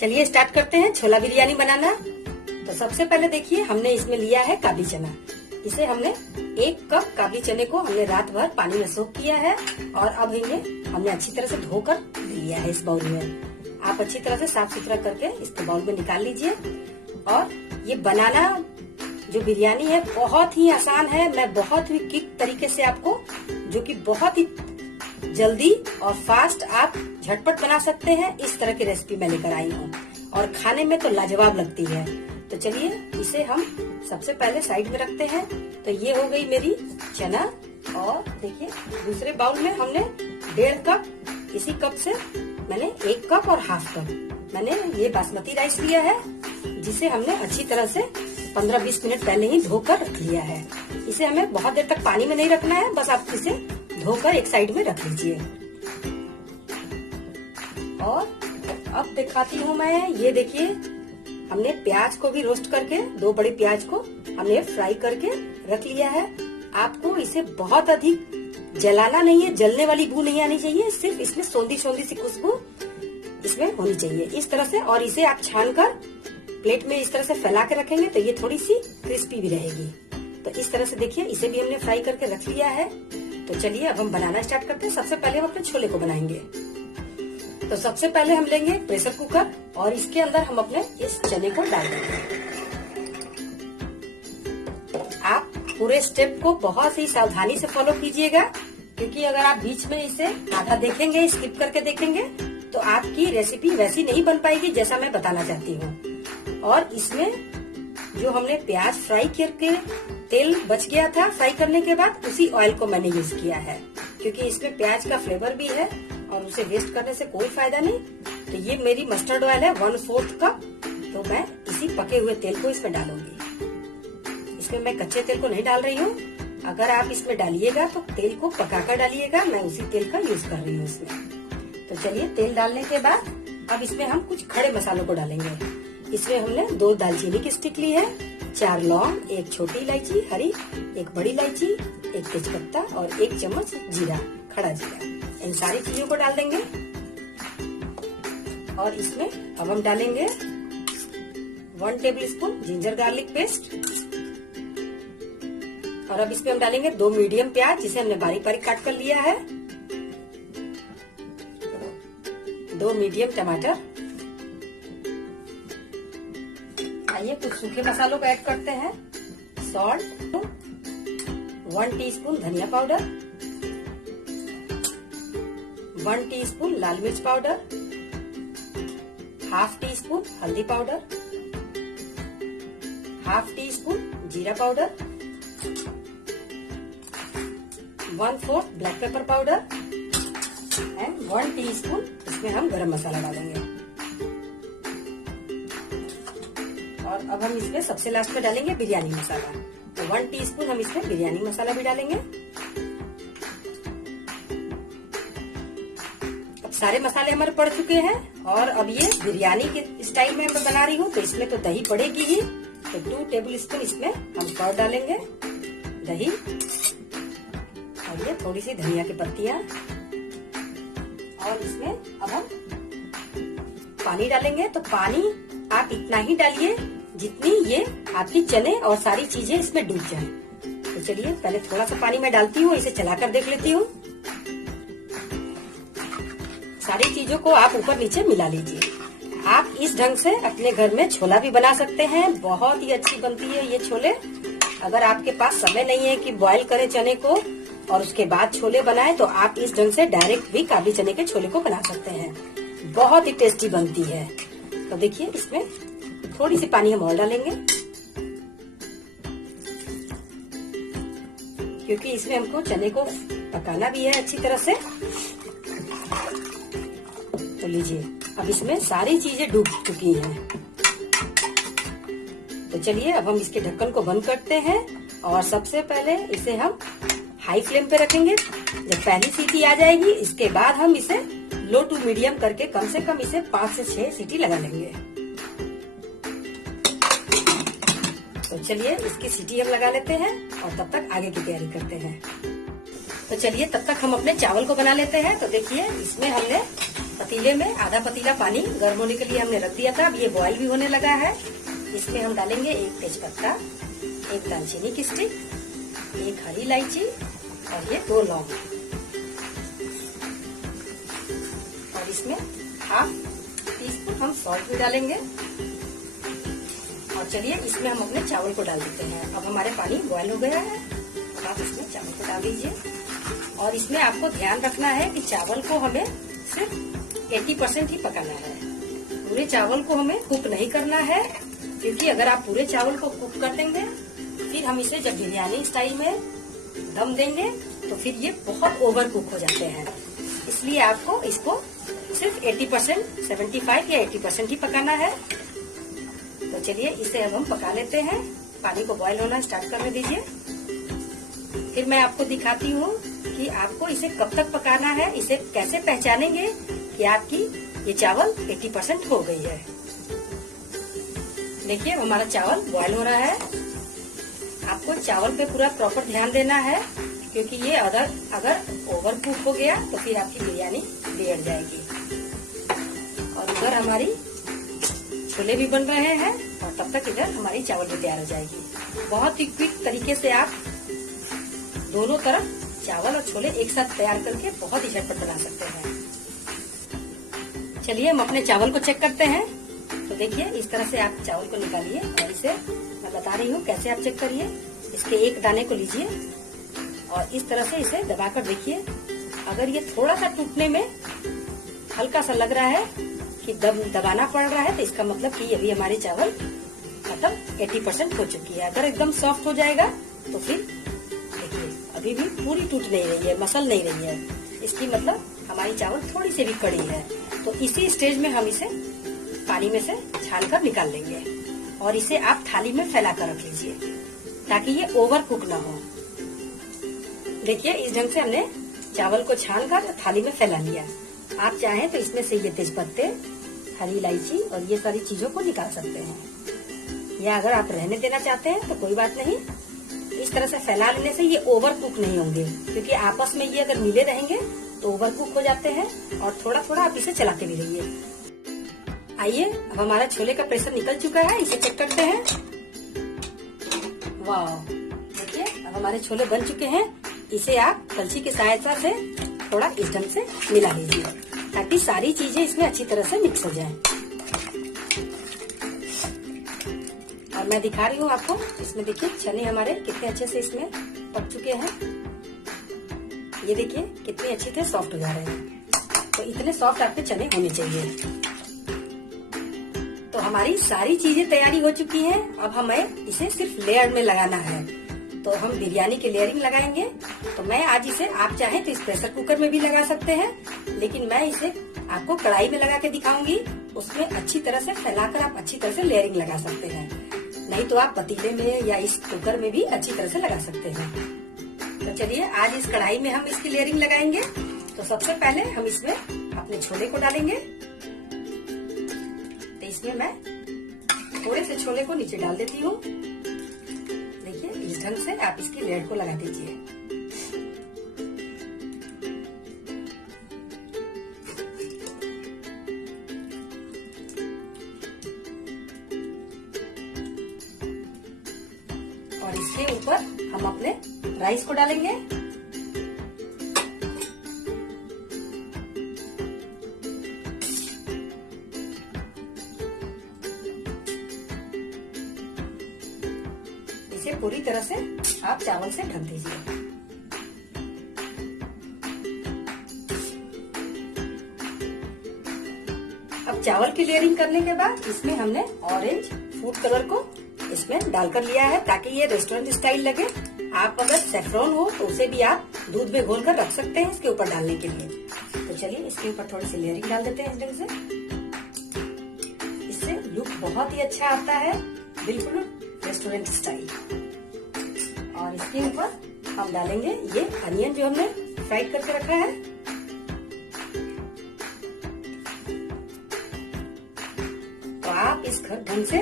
चलिए स्टार्ट करते हैं छोला बिरयानी बनाना। तो सबसे पहले देखिए हमने इसमें लिया है काबली चना। इसे हमने 1 कप काबली चने को हमने रात भर पानी में सोख किया है और अब इन्हें हमने अच्छी तरह से धोकर लिया है इस बाउल में। आप अच्छी तरह से साफ सुथरा करके इसको बाउल में निकाल लीजिए। और ये बनाना जो बिरयानी है बहुत ही आसान है। मैं बहुत ही क्विक तरीके से आपको, जो कि बहुत ही जल्दी और फास्ट आप झटपट बना सकते हैं, इस तरह की रेसिपी मैं लेकर आई हूँ और खाने में तो लाजवाब लगती है। तो चलिए इसे हम सबसे पहले साइड में रखते हैं। तो ये हो गई मेरी चना। और देखिए दूसरे बाउल में हमने 1.5 कप, इसी कप से मैंने 1 कप और हाफ कप मैंने ये बासमती राइस लिया है, जिसे हमने अच्छी तरह से 15-20 मिनट पहले ही धोकर रख लिया है। इसे हमें बहुत देर तक पानी में नहीं रखना है, बस आप इसे धोकर एक साइड में रख लीजिए। और अब दिखाती हूँ मैं, ये देखिए हमने प्याज को भी रोस्ट करके, 2 बड़े प्याज को हमने फ्राई करके रख लिया है। आपको इसे बहुत अधिक जलाना नहीं है, जलने वाली बू नहीं आनी चाहिए, सिर्फ इसमें सोंधी सोंधी सी खुशबू इसमें होनी चाहिए इस तरह से। और इसे आप छानकर प्लेट में इस तरह से फैला के रखेंगे तो ये थोड़ी सी क्रिस्पी भी रहेगी। तो इस तरह से देखिए इसे भी हमने फ्राई करके रख लिया है। तो चलिए अब हम बनाना स्टार्ट करते हैं। सबसे पहले हम अपने छोले को बनाएंगे। तो सबसे पहले हम लेंगे प्रेशर कुकर और इसके अंदर हम अपने इस चने को डाल देंगे। आप पूरे स्टेप को बहुत ही सावधानी से फॉलो कीजिएगा, क्योंकि अगर आप बीच में इसे आधा देखेंगे, स्किप करके देखेंगे, तो आपकी रेसिपी वैसी नहीं बन पाएगी जैसा मैं बताना चाहती हूँ। और इसमें जो हमने प्याज फ्राई करके तेल बच गया था फ्राई करने के बाद, उसी ऑयल को मैंने यूज किया है, क्योंकि इसमें प्याज का फ्लेवर भी है और उसे वेस्ट करने से कोई फायदा नहीं। तो ये मेरी मस्टर्ड ऑयल है 1/4 कप। तो मैं इसी पके हुए तेल को इसमें डालूंगी। इसमें मैं कच्चे तेल को नहीं डाल रही हूँ। अगर आप इसमें डालिएगा तो तेल को पकाकर डालिएगा, मैं उसी तेल का यूज कर रही हूँ इसमें। तो चलिए तेल डालने के बाद अब इसमें हम कुछ खड़े मसालों को डालेंगे। इसमें हमने 2 दालचीनी की स्टिक ली है, 4 लौंग, 1 छोटी इलायची हरी, 1 बड़ी इलायची, 1 तेजपत्ता और 1 चम्मच जीरा, खड़ा जीरा। इन सारी चीजों को डाल देंगे। और इसमें अब हम डालेंगे 1 टेबलस्पून जिंजर गार्लिक पेस्ट। और अब इसमें हम डालेंगे 2 मीडियम प्याज, जिसे हमने बारीक बारीक काट कर लिया है, 2 मीडियम टमाटर। आइए कुछ सूखे मसालों को ऐड करते हैं। सॉल्ट, 1 टीस्पून धनिया पाउडर, 1 टीस्पून लाल मिर्च पाउडर, हाफ टीस्पून हल्दी पाउडर, हाफ टीस्पून जीरा powder, 1/4 black pepper powder and 1 teaspoon इसमें हम गरम मसाला डालेंगे। और अब हम इसमें सबसे लास्ट में डालेंगे बिरयानी मसाला। तो 1 टीस्पून हम इसमें बिरयानी मसाला भी डालेंगे। अब सारे मसाले हमारे पड़ चुके हैं और अब ये बिरयानी के स्टाइल में मैं बना रही हूँ, तो इसमें तो दही पड़ेगी ही। तो 2 टेबलस्पून इसमें हम कर्ड डालेंगे, दही, और ये थोड़ी सी धनिया की पत्तियां। और इसमें अब हम पानी डालेंगे। तो पानी आप इतना ही डालिए जितनी ये आपकी चने और सारी चीजें इसमें डूब जाए। तो चलिए पहले थोड़ा सा पानी मैं डालती हूँ, इसे चलाकर देख लेती हूँ। सारी चीजों को आप ऊपर नीचे मिला लीजिए। आप इस ढंग से अपने घर में छोला भी बना सकते हैं, बहुत ही अच्छी बनती है ये छोले। अगर आपके पास समय नहीं है कि बॉईल करें चने को और उसके बाद छोले बनाएं, तो आप इस ढंग से डायरेक्ट भी काबली चने के छोले को बना सकते हैं, बहुत ही टेस्टी बनती है। तो देखिए इसमें थोड़ी सी पानी हम और डालेंगे, क्योंकि इसमें हमको चने को पकाना भी है अच्छी तरह से। तो लीजिए अब इसमें सारी चीजें डूब चुकी हैं। तो चलिए अब हम इसके ढक्कन को बंद करते हैं और सबसे पहले इसे हम हाई फ्लेम पे रखेंगे। जब पहली सीटी आ जाएगी, इसके बाद हम इसे लो टू मीडियम करके कम से कम इसे 5 से 6 सीटी लगा लेंगे। तो चलिए इसकी सीटी हम लगा लेते हैं और तब तक आगे की तैयारी करते हैं। तो चलिए तब तक हम अपने चावल को बना लेते हैं। तो देखिए इसमें हमने पतीले में आधा पतीला पानी गर्म होने के लिए हमने रख दिया था। अब ये बॉईल भी होने लगा है। इसमें हम डालेंगे 1 तेजपत्ता, 1 दालचीनी की स्टिक, 1 हरी इलायची और ये 2 लौंग, और इसमें ½ टीस्पून हम सॉल्ट भी डालेंगे। और चलिए इसमें हम अपने चावल को डाल देते हैं। अब हमारे पानी बॉयल हो गया है। अब आप इसमें चावल को डाल दीजिए। और इसमें आपको ध्यान रखना है कि चावल को हमें सिर्फ 80% ही पकाना है। पूरे चावल को हमें कुक नहीं करना है, क्योंकि अगर आप पूरे चावल को कुक कर देंगे फिर हम इसे जब बिरयानी स्टाइल में दम देंगे तो फिर ये बहुत ओवर कुक हो जाते हैं। इसलिए आपको इसको सिर्फ 80%, 75 या 80% ही पकाना है। तो चलिए इसे अब हम पका लेते हैं। पानी को बॉईल होना स्टार्ट करने दीजिए। फिर मैं आपको दिखाती हूँ कि आपको इसे कब तक पकाना है। इसे कैसे पहचानेंगे कि आपकी ये चावल 80% हो गई है। देखिए हमारा चावल बॉईल हो रहा है। आपको चावल पे पूरा प्रॉपर ध्यान देना है, क्योंकि ये अगर ओवर कुक हो गया तो फिर आपकी बिरयानी बिगड़ जाएगी। और इधर हमारी छोले भी बन रहे हैं और तब तक इधर हमारी चावल भी तैयार हो जाएगी। बहुत ही क्विक तरीके से आप दोनों तरफ चावल और छोले एक साथ तैयार करके बहुत ही झटपट बना सकते हैं। चलिए हम अपने चावल को चेक करते हैं। तो देखिए इस तरह से आप चावल को निकालिए और इसे मैं बता रही हूँ कैसे आप चेक करिए। इसके एक दाने को लीजिए और इस तरह से इसे दबाकर देखिए। अगर ये थोड़ा सा टूटने में हल्का सा लग रहा है कि दबाना पड़ रहा है, तो इसका मतलब कि अभी हमारे चावल मतलब 80% हो चुकी है। अगर एकदम सॉफ्ट हो जाएगा तो फिर देखिए अभी भी पूरी टूट नहीं रही है, मसल नहीं रही है, इसकी मतलब हमारी चावल थोड़ी सी भी कड़ी है। तो इसी स्टेज में हम इसे पानी में से छान कर निकाल लेंगे और इसे आप थाली में फैला कर रख लीजिए ताकि ये ओवर कुक ना हो। देखिए इस ढंग से हमने चावल को छान कर थाली में फैला लिया। आप चाहें तो इसमें से ये तेजपत्ते, हरी इलायची और ये सारी चीजों को निकाल सकते हैं, या अगर आप रहने देना चाहते हैं तो कोई बात नहीं। इस तरह से फैला लेने से ये ओवर कुक नहीं होंगे, क्योंकि आपस में ये अगर मिले रहेंगे तो ओवर कुक हो जाते हैं। और थोड़ा थोड़ा आप इसे चलाते भी रहिए। आइए अब हमारा छोले का प्रेशर निकल चुका है, इसे चेक करते हैं। वाह, देखिए अब हमारे छोले बन चुके हैं। इसे आप कलछी की सहायता से थोड़ा इस ढंग से मिला लीजिए ताकि सारी चीजें इसमें अच्छी तरह से मिक्स हो जाएं। और मैं दिखा रही हूँ आपको, इसमें देखिए चने हमारे कितने अच्छे से इसमें पक चुके हैं। ये देखिए कितने अच्छे से सॉफ्ट हो जा रहे हैं। तो इतने सॉफ्ट आपके चने होने चाहिए। तो हमारी सारी चीजें तैयारी हो चुकी हैं। अब हमें इसे सिर्फ लेयर में लगाना है। तो हम बिरयानी की लेयरिंग लगाएंगे। तो मैं आज इसे, आप चाहें तो इस प्रेशर कुकर में भी लगा सकते हैं, लेकिन मैं इसे आपको कढ़ाई में लगा के दिखाऊंगी। उसमें अच्छी तरह से फैलाकर आप अच्छी तरह से लेयरिंग लगा सकते हैं। नहीं तो आप पतीले में या इस कुकर में भी अच्छी तरह से लगा सकते हैं। तो चलिए आज इस कढ़ाई में हम इसकी लेयरिंग लगाएंगे। तो सबसे पहले हम इसमें अपने छोले को डालेंगे। तो इसमें मैं थोड़े से छोले को नीचे डाल देती हूँ। देखिए इस ढंग से आप इसकी लेयर को लगा दीजिए। और इसके ऊपर हम अपने राइस को डालेंगे। इसे पूरी तरह से आप चावल से ढक दीजिए। अब चावल की लेयरिंग करने के बाद इसमें हमने ऑरेंज फूड कलर को इसमें डालकर लिया है ताकि ये रेस्टोरेंट स्टाइल लगे। आप अगर सेफ्रॉन हो तो उसे भी आप दूध में घोल कर रख सकते हैं इसके ऊपर डालने के लिए। तो चलिए इसके ऊपर थोड़ी सी लेयरिंग डाल देते हैं इस ढंग से। इससे लुक बहुत ही अच्छा आता है, बिल्कुल रेस्टोरेंट स्टाइल। और इसके ऊपर हम डालेंगे ये अनियन जो हमने फ्राइड करके रखा है। तो आप इस ढंग से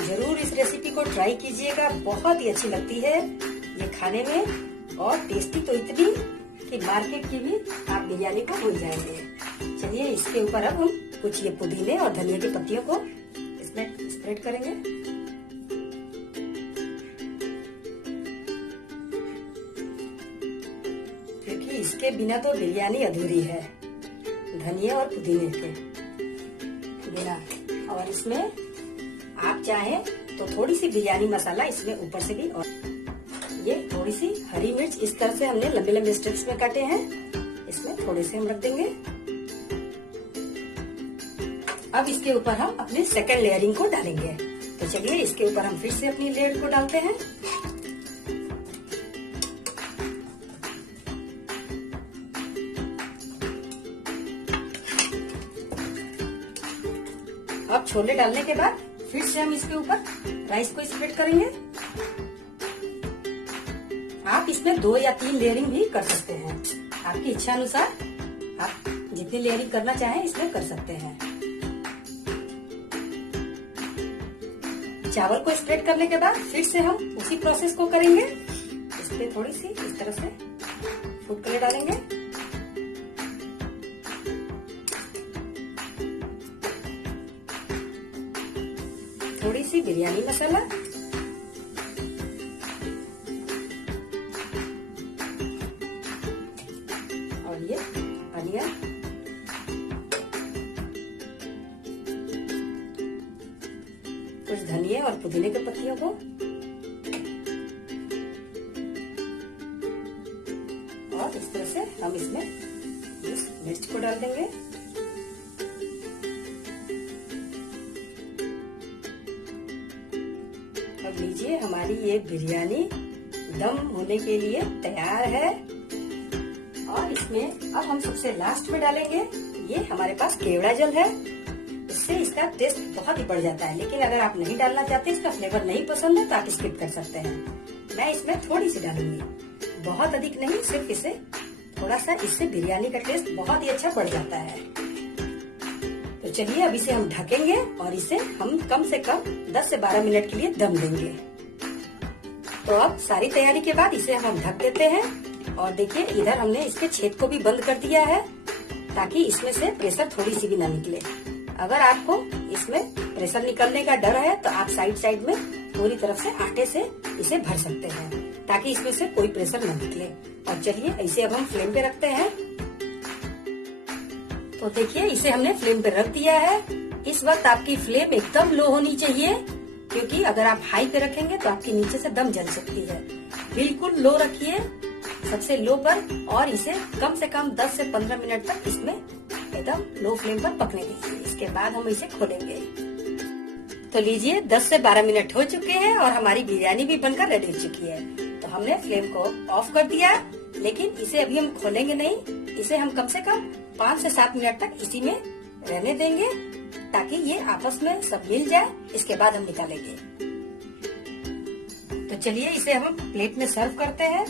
जरूर इस रेसिपी को ट्राई कीजिएगा, बहुत ही अच्छी लगती है ये खाने में। और टेस्टी तो इतनी कि मार्केट की भी आप बिरयानी को भूल जाएंगे। चलिए इसके ऊपर अब हम कुछ ये पुदीने और धनिया की पत्तियों को इसमें स्प्रेड करेंगे। क्योंकि इसके बिना तो बिरयानी अधूरी है, धनिया और पुदीने के बिना। और इसमें आप चाहें तो थोड़ी सी बिरयानी मसाला इसमें ऊपर से भी, और ये थोड़ी सी हरी मिर्च इस तरह से हमने लंबे लंबे स्ट्रिप्स में काटे हैं, इसमें थोड़े से हम रख देंगे। अब इसके ऊपर हम अपने सेकंड लेयरिंग को डालेंगे। तो चलिए इसके ऊपर हम फिर से अपनी लेयर को डालते हैं। अब छोले डालने के बाद फिर से हम इसके ऊपर राइस को स्प्रेड करेंगे। आप इसमें 2 या 3 लेयरिंग भी कर सकते हैं, आपकी इच्छा अनुसार आप जितनी लेयरिंग करना चाहें इसमें कर सकते हैं। चावल को स्प्रेड करने के बाद फिर से हम उसी प्रोसेस को करेंगे। इस पे थोड़ी सी इस तरह से फूड कलर डालेंगे। थोड़ी सी बिरयानी मसाला और ये अनियन, कुछ धनिया और पुदीने के पत्तियों को, और इस तरह से हम इसमें इस मिर्च को डाल देंगे। अब लीजिए हमारी ये बिरयानी दम होने के लिए तैयार है। और इसमें अब हम सबसे लास्ट में डालेंगे, ये हमारे पास केवड़ा जल है, इससे इसका टेस्ट बहुत ही बढ़ जाता है। लेकिन अगर आप नहीं डालना चाहते, इसका फ्लेवर नहीं पसंद है, तो आप स्किप कर सकते हैं। मैं इसमें थोड़ी सी डालूंगी, बहुत अधिक नहीं, सिर्फ इसे थोड़ा सा, इससे बिरयानी का टेस्ट बहुत ही अच्छा बढ़ जाता है। तो चलिए अब इसे हम ढकेंगे और इसे हम कम से कम 10 से 12 मिनट के लिए दम देंगे। तो अब सारी तैयारी के बाद इसे हम ढक देते हैं। और देखिए इधर हमने इसके छेद को भी बंद कर दिया है, ताकि इसमें से प्रेशर थोड़ी सी भी ना निकले। अगर आपको इसमें प्रेशर निकलने का डर है तो आप साइड साइड में पूरी तरफ से आटे से इसे भर सकते हैं, ताकि इसमें से कोई प्रेशर न निकले। और चलिए इसे अब हम फ्लेम पे रखते हैं। तो देखिए इसे हमने फ्लेम पे रख दिया है। इस वक्त आपकी फ्लेम एकदम लो होनी चाहिए, क्योंकि अगर आप हाई पे रखेंगे तो आपके नीचे से दम जल सकती है। बिल्कुल लो रखिए, सबसे लो पर, और इसे कम से कम 10 से 15 मिनट तक इसमें एकदम लो फ्लेम पर पकने दीजिए। इसके बाद हम इसे खोलेंगे। तो लीजिए 10 से 12 मिनट हो चुके हैं और हमारी बिरयानी भी बनकर रेडी हो चुकी है। तो हमने फ्लेम को ऑफ कर दिया, लेकिन इसे अभी हम खोलेंगे नहीं। इसे हम कम से कम 5 से 7 मिनट तक इसी में रहने देंगे, ताकि ये आपस में सब मिल जाए। इसके बाद हम निकालेंगे। तो चलिए इसे हम प्लेट में सर्व करते हैं।